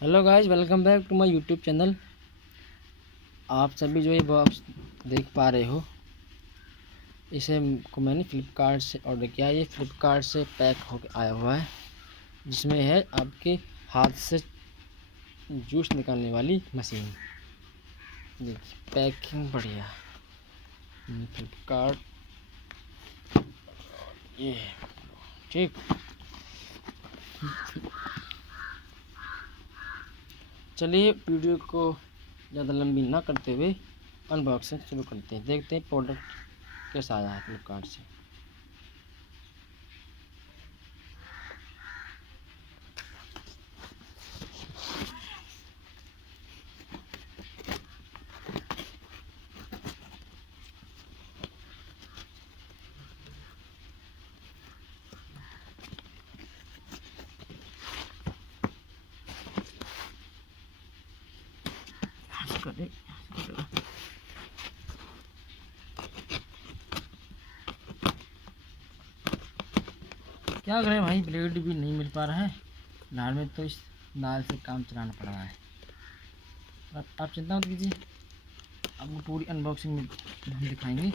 Hello guys, welcome back to my YouTube channel. आप सभी जो ये बॉक्स देख पा रहे हो, इसे को मैंने फ्लिपकार्ट से ऑर्डर किया है। ये फ्लिपकार्ट से पैक होकर आया हुआ है, जिसमें है आपके हाथ से जूस निकालने वाली मशीन। देखिए पैकिंग बढ़िया। फ्लिपकार्ट ये ठीक। चलिए वीडियो को ज़्यादा लंबी ना करते हुए अनबॉक्सिंग शुरू करते हैं। देखते हैं प्रोडक्ट कैसा आया है फ्लिपकार्ट से। क्या करें भाई, ब्लेड भी नहीं मिल पा रहा है नाल में, तो इस नाल से काम चलाना पड़ रहा है। आप चिंता मत कीजिए, आपको पूरी अनबॉक्सिंग में हम दिखाएंगे।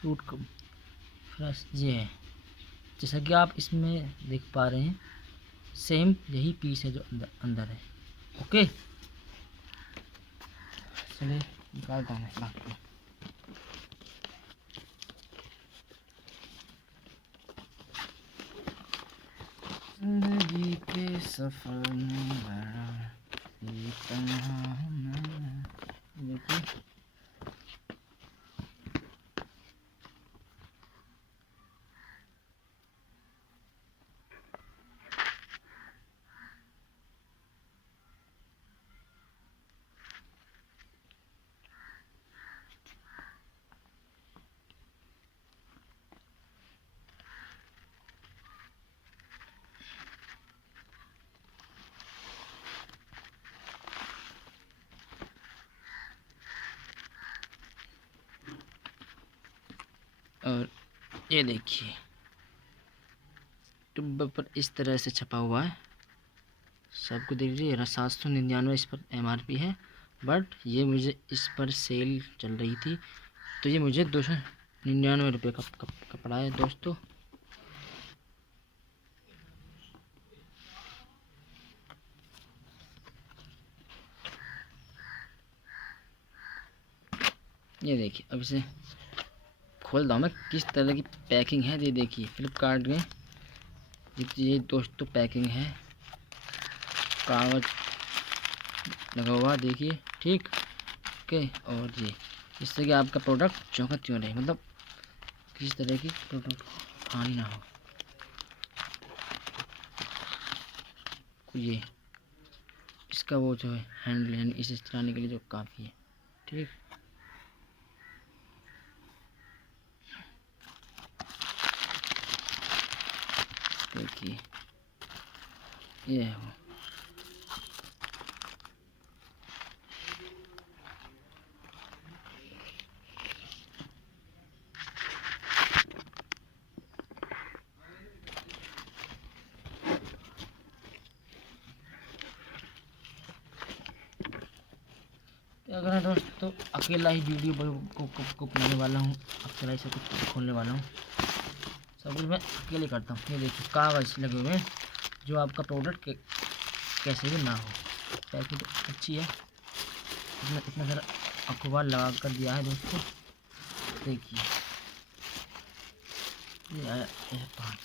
फ्रूट का फ्रेश ये है, जैसा कि आप इसमें देख पा रहे हैं। सेम यही पीस है जो अंदर अंदर है। ओके, चलिए निकालता हूँ मैं बाकी। जिंदगी के सफर में बड़ा ये तन्हा हूँ मैं। देखिए और ये देखिए डिब्बे पर इस तरह से छपा हुआ है। सबको देख लीजिए, 799 इस पर MRP है, बट ये मुझे इस पर सेल चल रही थी, तो ये मुझे 299 रुपये का पड़ा है दोस्तों। ये देखिए, अब इसे खोल दूँ मैं, किस तरह की पैकिंग है। ये देखिए फ्लिपकार्ट में ये दोस्तों पैकिंग है, कागज लगा हुआ देखिए, ठीक। ओके, और ये जिससे कि आपका प्रोडक्ट चौंका क्यों रहे, मतलब किसी तरह की प्रोडक्ट हानि ना हो। ये इसका वो जो है हैंडल है, इसे चलाने के लिए जो काफ़ी है, ठीक। देखिए ये है वो। क्या करें दोस्तों, अकेला ही वीडियो को बनाने वाला हूँ, अकेला ही सब कुछ खोलने वाला हूँ, सब कुछ मैं अकेले करता हूँ। ये देखिए कागज़ लगे हुए हैं, जो आपका प्रोडक्ट के कैसे भी ना हो। पैकिंग अच्छी है, इतना सारा अखबार लगा कर दिया है दोस्तों। देखिए ये आया है पाँच।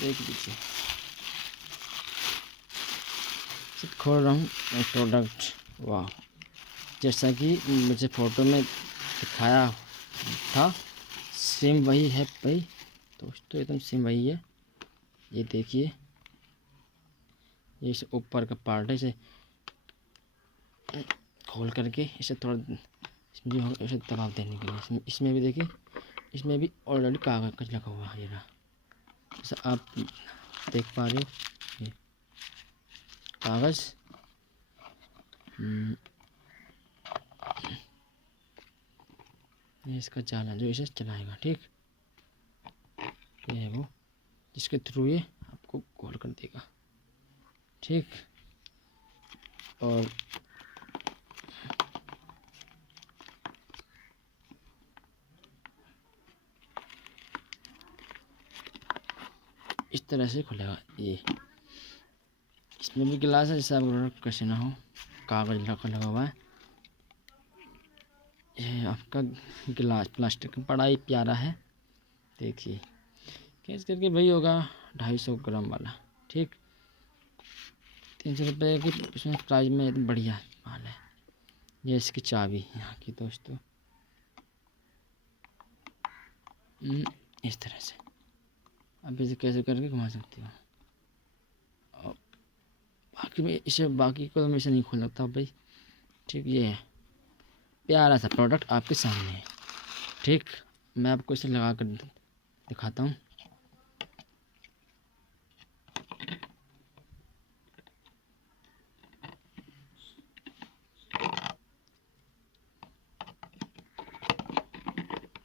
देख लीजिए, खोल रहा हूँ प्रोडक्ट। वाह, जैसा कि मुझे फ़ोटो में दिखाया था सेम वही है भाई दोस्तों, एकदम सेम वही है। ये देखिए, ये इसे ऊपर का पार्ट है, इसे खोल करके इसे थोड़ा इसमें जो इसे दबाव देने के लिए इसमें भी देखिए, इसमें भी ऑलरेडी कागज लगा हुआ है। ये रहा, जैसा आप देख पा रहे हो, ये कागज़। ये इसका जाला जो इसे चलाएगा, ठीक। ये है वो जिसके थ्रू ये आपको खोल कर देगा, ठीक। और इस तरह से खुलेगा। ये इसमें भी गिलास है, जैसे आपको कैसे ना हो, कागज लगा हुआ है। ये आपका गिलास प्लास्टिक का बड़ा ही प्यारा है। देखिए, कैसे करके भाई होगा 250 ग्राम वाला, ठीक। 300 रुपये की इसमें प्राइस में एकदम बढ़िया माल है। ये इसकी चाबी यहाँ की दोस्तों, इस तरह से आप इसे कैसे करके घुमा सकते हो। और बाकी में इसे, बाकी को तो मैं इसे नहीं खोल सकता भाई, ठीक। ये है प्यारा सा प्रोडक्ट आपके सामने है, ठीक। मैं आपको इसे लगा कर दिखाता हूँ।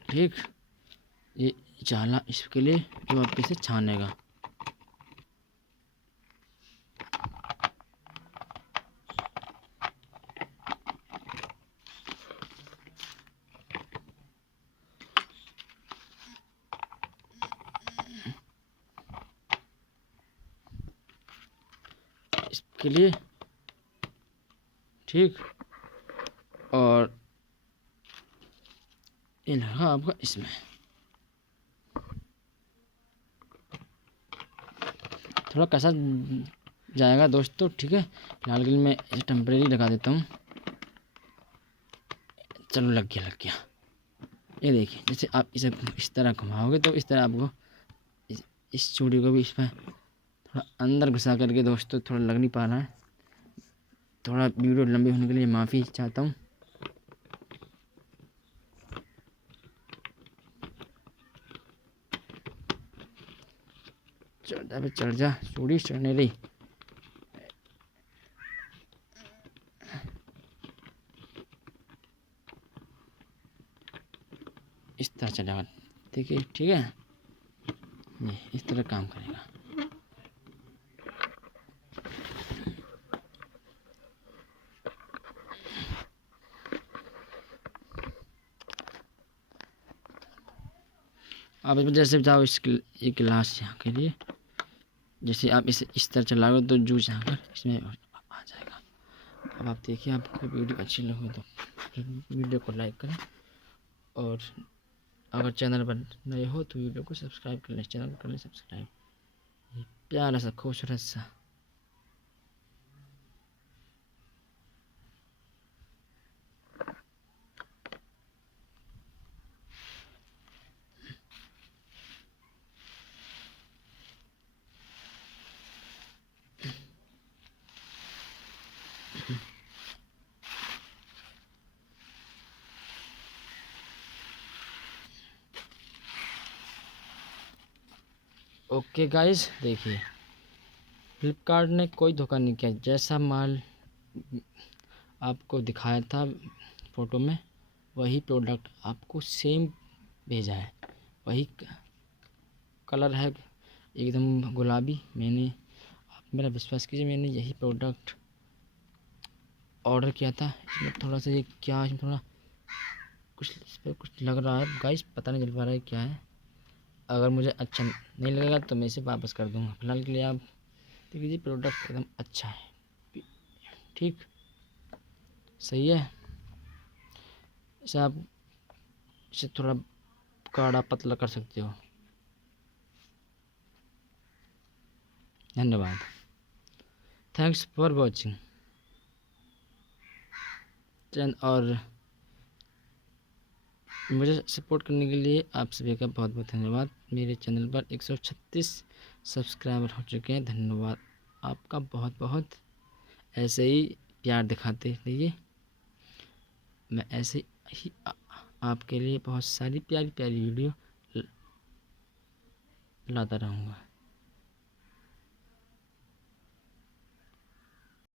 ठीक, ये जाला इसके लिए जो आप इसे छानेगा। इसके लिए, ठीक। और ये लगा आपका इसमें, थोड़ा कसा जाएगा दोस्तों, ठीक है। फिलहाल के लिए मैं इसे टेम्परेरी लगा देता हूँ। चलो, लग गया लग गया। ये देखिए, जैसे आप इसे इस तरह घुमाओगे तो इस तरह आपको इस चूड़ी को भी इसमें थोड़ा अंदर घुसा करके दोस्तों, थोड़ा लग नहीं पा रहा है। थोड़ा वीडियो लंबी होने के लिए माफ़ी चाहता हूँ। चढ़ जा चूड़ी, चढ़ने रही। इस तरह चलेगा, देखिए, ठीक है। ये इस तरह काम करेगा। आप इसमें जैसे जाओ, एक गिलास यहाँ के लिए, जैसे आप इसे इस तरह चलाओगे तो जूस यहाँ पर इसमें आ जाएगा। अब आप देखिए, आपको वीडियो अच्छी लगे तो वीडियो को लाइक करें, और अगर चैनल पर नए हो तो वीडियो को सब्सक्राइब कर लें, चैनल को कर लें सब्सक्राइब। ये प्यारा सा खूबसूरत सा ओके गाइस, देखिए, फ्लिपकार्ट ने कोई धोखा नहीं किया। जैसा माल आपको दिखाया था फ़ोटो में, वही प्रोडक्ट आपको सेम भेजा है। वही कलर है, एकदम गुलाबी। मैंने, आप मेरा विश्वास कीजिए, मैंने यही प्रोडक्ट ऑर्डर किया था। इसमें थोड़ा सा ये क्या, इसमें थोड़ा कुछ इस पर कुछ लग रहा है गाइस, पता नहीं चल पा रहा है क्या है। अगर मुझे अच्छा नहीं लगेगा तो मैं इसे वापस कर दूँगा। फिलहाल के लिए आप देख लीजिए, प्रोडक्ट एकदम अच्छा है, ठीक, सही है। इसे आप इसे थोड़ा गाढ़ा पतला कर सकते हो। धन्यवाद। Thanks for watching. और मुझे सपोर्ट करने के लिए आप सभी का बहुत बहुत धन्यवाद। मेरे चैनल पर 136 सब्सक्राइबर हो चुके हैं। धन्यवाद आपका बहुत बहुत। ऐसे ही प्यार दिखाते रहिए। मैं ऐसे ही आपके लिए बहुत सारी प्यारी प्यारी वीडियो लाता रहूँगा।